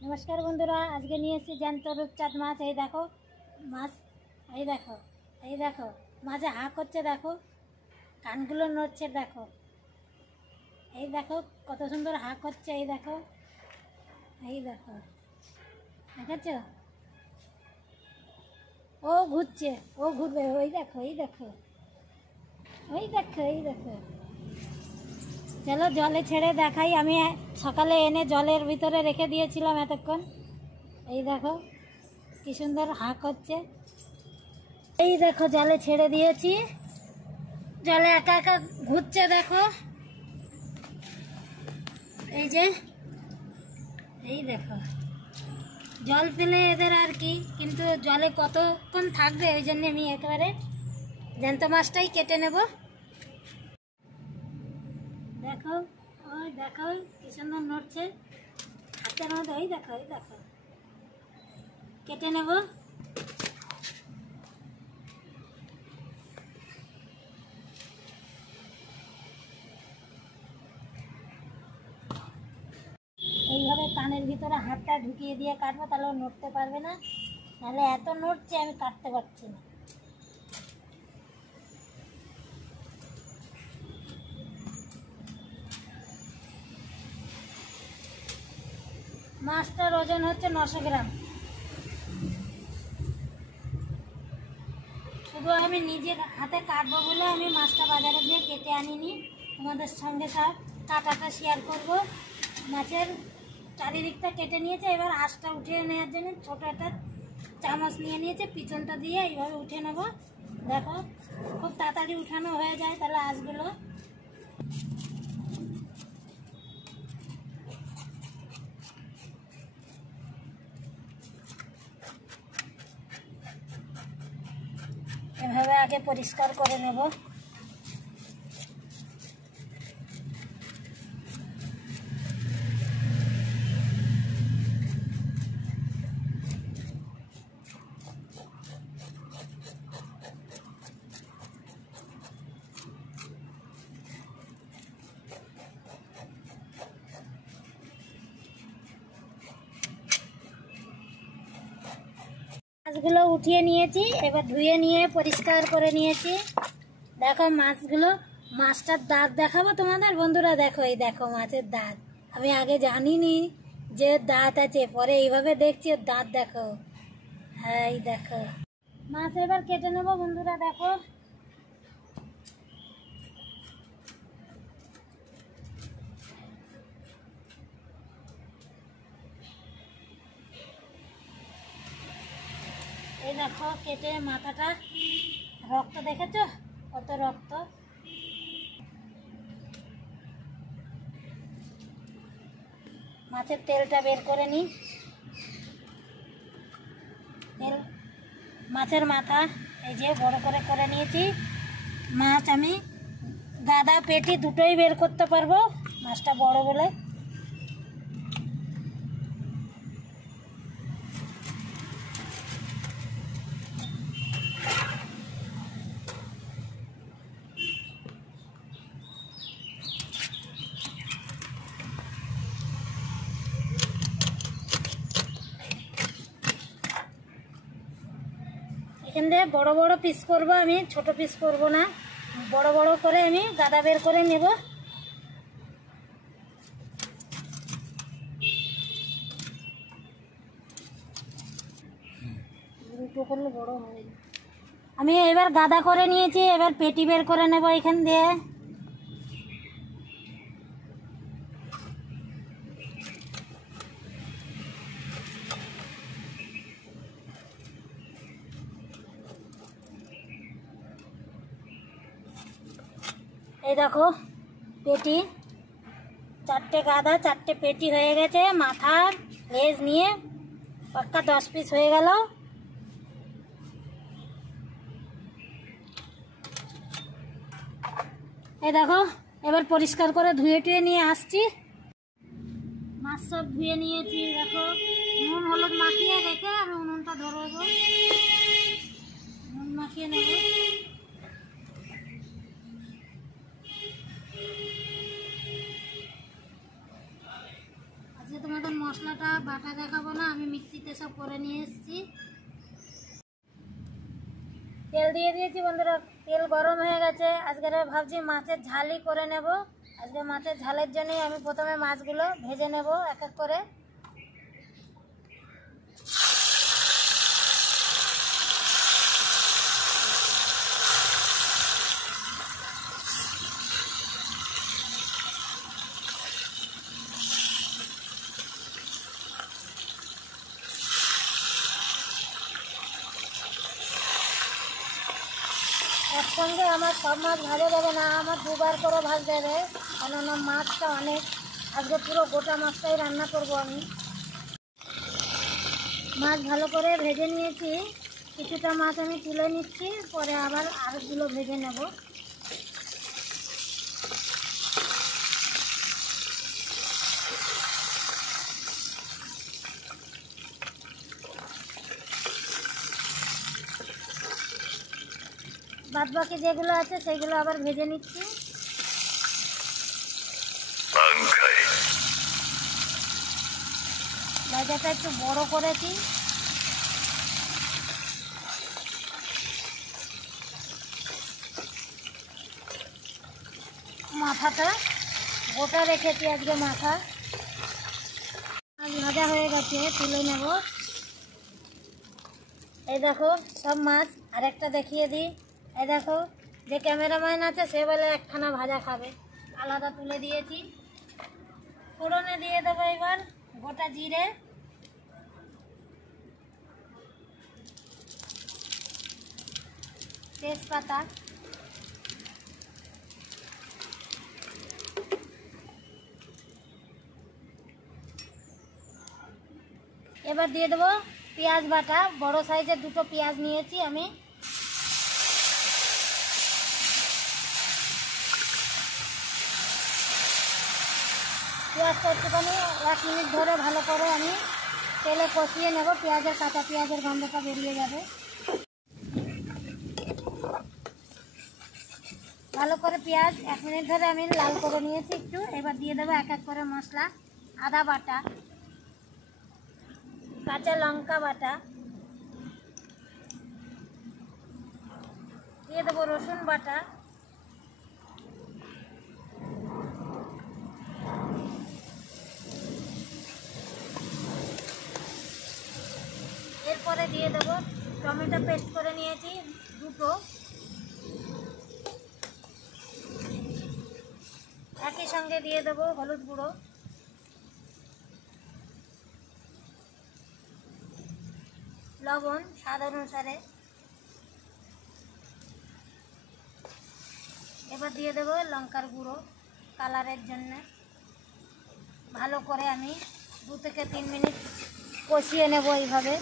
नमस्कार बंधुरा आज के निये एसेछि ज्याন্ত रूपचाঁদ माछ। এই দেখো মাছ, এই দেখো মাছে হাঁ করছে, দেখো কানগুলো নড়ছে, দেখো এই দেখো কত সুন্দর হাঁ করছে, এই দেখো দেখেছো ও ঘুরছে, ও ঘুরবে, ওই দেখো चलो जले छेड़े देखाई। आमी सकाले एने जलेर भितरे रेखे दिएछिलाम एतक्षण। এই দেখো কি সুন্দর হাঁ করছে, এই দেখো জলে ছেড়ে দিয়েছি, জলে একা একা ঘুরছে, দেখো এই যে এই দেখো জল পেলে এদের আর কি, কিন্তু জলে কতক্ষণ থাকবে ওই জন্য আমি একেবারে জ্যান্ত মাছটাই কেটে নেব। দেখো ওই দেখো কি সুন্দর নড়ছে হাতের মধ্যে, ওই দেখো কেটে নেব। এইভাবে কানের ভিতরে হাতটা ঢুকিয়ে দিয়ে কাটবো, তাহলে ও নড়তে পারবে না, নাহলে এত নড়ছে আমি কাটতে পারছি না। মাছটার ওজন হচ্ছে 900 গ্রাম। শুধু আমি নিজের হাতে কাটবো বলে আমি মাছটা বাজারে দিয়ে কেটে আনিনি, তোমাদের সঙ্গে সব কাটাটা শেয়ার করব। মাছের চারিদিকটা কেটে নিয়েছে, এবার আঁশটা উঠিয়ে নেওয়ার জন্য ছোটো একটা চামচ নিয়ে নিয়েছে, পিছনটা দিয়ে এইভাবে উঠে নেব। দেখো খুব তাড়াতাড়ি উঠানো হয়ে যায় তাহলে আঁশগুলো। এভাবে আগে পরিষ্কার করে নেব। মাছগুলো উঠিয়ে নিয়েছি, এবার ধুয়ে নিয়ে পরিষ্কার করে নিয়েছি। দেখো মাছগুলো, মাছটার দাঁত দেখাবো তোমাদের বন্ধুরা। দেখো এই দেখো মাছের দাঁত, আমি আগে জানিনি যে দাঁত আছে, পরে এইভাবে দেখছি ওর দাঁত দেখো। হ্যাঁ এই দেখো মাছ এবার কেটে নেবো বন্ধুরা। দেখো এই দেখো কেটে মাথাটা, রক্ত দেখেছো কত রক্ত। মাছের তেলটা বের করে নিই। তেল মাছের মাথা এই যে বড় করে নিয়েছি। মাছ আমি গাদা পেটি দুটোই বের করতে পারবো, মাছটা বড় বলে। এখান দিয়ে বড় বড় পিস করবো, আমি ছোট পিস করব না, বড় বড় করে আমি গাদা বের করে নেব। দুটো করলে বড় হয়। আমি এবার গাদা করে নিয়েছি, এবার পেটি বের করে নেব এখান দিয়ে। এই দেখো পেটি, 4টে গাদা 4টে পেটি হয়ে গেছে। মাথার লেজ নিয়ে পাক্কা 10 পিস হয়ে গেল। এই দেখো এবার পরিষ্কার করে ধুয়ে টুয়ে নিয়ে আসছি। মাছ সব ধুয়ে নিয়েছি, দেখো নুন হলুদ মাখিয়ে রেখে আমি উনুনটা ধরে দেবো, নুন মাখিয়ে নেব। তোমাদের মশলাটা বাটা দেখাবো না, আমি মিক্সিতে সব করে নিয়ে এসেছি। তেল দিয়ে দিয়েছি বন্ধুরা, তেল গরম হয়ে গেছে। আজকে ভাবছি মাছের ঝালই করে নেব। আজকে মাছের ঝালের জন্যই আমি প্রথমে মাছগুলো ভেজে নেব এক এক করে। একসঙ্গে আমার সব মাছ ভাজা যাবে না, আমার দুবার করে ভাজতে হবে, কেননা মাছটা অনেক। আজকে পুরো গোটা মাছটাই রান্না করব আমি। মাছ ভালো করে ভেজে নিয়েছি, কিছুটা মাছ আমি তুলে নিচ্ছি, পরে আবার আরেকগুলো ভেজে নেব। বাদ বাকি যেগুলো আছে সেগুলো আবার ভেজে নিচ্ছি। ভাজাটা একটু বড় করেছি। মাথাটা গোটা রেখেছি আজকে, মাথা আজ ভাজা হয়ে গেছে, তুলে নেব। এই দেখো সব মাছ। আরেকটা দেখিয়ে দিই, এই দেখো যে ক্যামেরাম্যান আছে সে বলে একখানা ভাজা খাবে, আলাদা তুলে দিয়েছি। ফোড়নে দিয়ে দেবো এবার গোটা জিরে, তেজপাতা, এবার দিয়ে দেবো পেঁয়াজ বাটা। বড় সাইজের দুটো পেঁয়াজ নিয়েছি আমি। পেঁয়াজটা একটুখানি 1 মিনিট ধরে ভালো করে আমি তেলে কষিয়ে নেব, পেঁয়াজের কাঁচা পেঁয়াজের গন্ধটা বেরিয়ে যাবে। ভালো করে পেঁয়াজ 1 মিনিট ধরে আমি লাল করে নিয়েছি একটু। এবার দিয়ে দেবো এক এক করে মশলা। আদা বাটা, কাঁচা লঙ্কা বাটা, দিয়ে দেবো রসুন বাটা, এরপরে দিয়ে দেবো টমেটো পেস্ট করে নিয়েছি দুটো, একই সঙ্গে দিয়ে দেবো হলুদ গুঁড়ো, লবণ স্বাদ অনুসারে। এবার দিয়ে দেবো লঙ্কার গুঁড়ো কালারের জন্য। ভালো করে আমি 2 থেকে 3 মিনিট কষিয়ে নেব এইভাবে।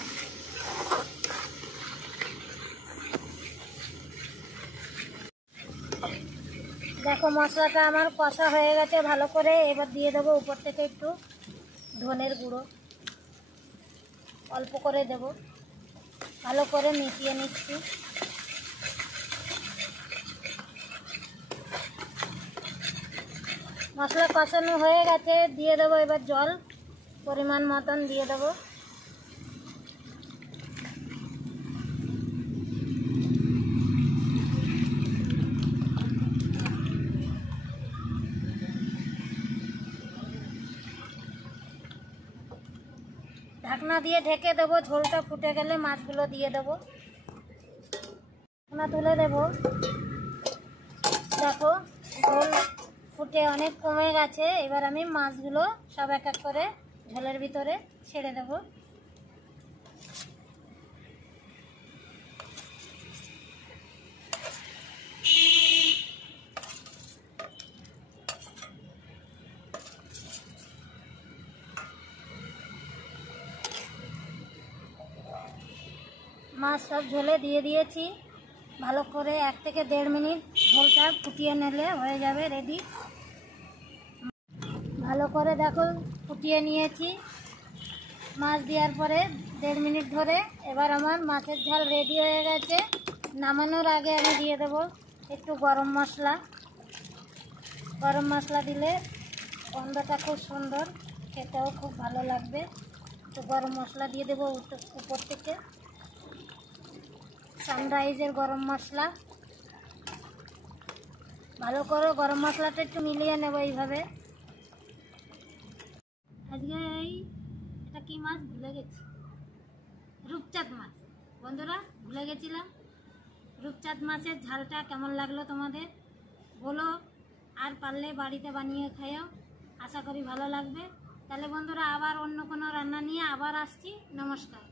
দেখো মশলাটা আমার কষা হয়ে গেছে ভালো করে। এবার দিয়ে দেবো উপর থেকে একটু ধনের গুঁড়ো, অল্প করে দেব। ভালো করে মিশিয়ে নিচ্ছি। মশলা কষানো হয়ে গেছে, দিয়ে দেবো এবার জল পরিমাণ মতন দিয়ে দেবো। ঢাকনা দিয়ে ঢেকে দেবো, ঝোলটা ফুটে গেলে মাছগুলো দিয়ে দেবো। ঢাকনা তুলে দেবো। দেখো ঝোল ফুটে অনেক কমে গেছে। এবার আমি মাছগুলো সব এক এক করে ঝোলের ভিতরে ছেড়ে দেবো। মাছ সব ঝোলে দিয়ে দিয়েছি। ভালো করে 1 থেকে 1.5 মিনিট ঝোলটা ফুটিয়ে নিলে হয়ে যাবে রেডি। ভালো করে দেখো ফুটিয়ে নিয়েছি মাছ দেওয়ার পরে 1.5 মিনিট ধরে। এবার আমার মাছের ঝাল রেডি হয়ে গেছে। নামানোর আগে আমি দিয়ে দেবো একটু গরম মশলা। গরম মশলা দিলে গন্ধটা খুব সুন্দর খেতেও খুব ভালো লাগবে। তো গরম মশলা দিয়ে দেবো উপর থেকে, সানরাইজের গরম মশলা। ভালো করে গরম মশলাটা একটু মিলিয়ে নেব এইভাবে। আজকে এটা কি মাছ ভুলে গেছি, রূপচাঁদ মাছ। বন্ধুরা ভুলে গেছিলাম। রূপচাঁদ মাছের ঝালটা কেমন লাগলো তোমাদের বলো, আর পারলে বাড়িতে বানিয়ে খাও, আশা করি ভালো লাগবে। তাহলে বন্ধুরা আবার অন্য কোনো রান্না নিয়ে আবার আসছি। নমস্কার।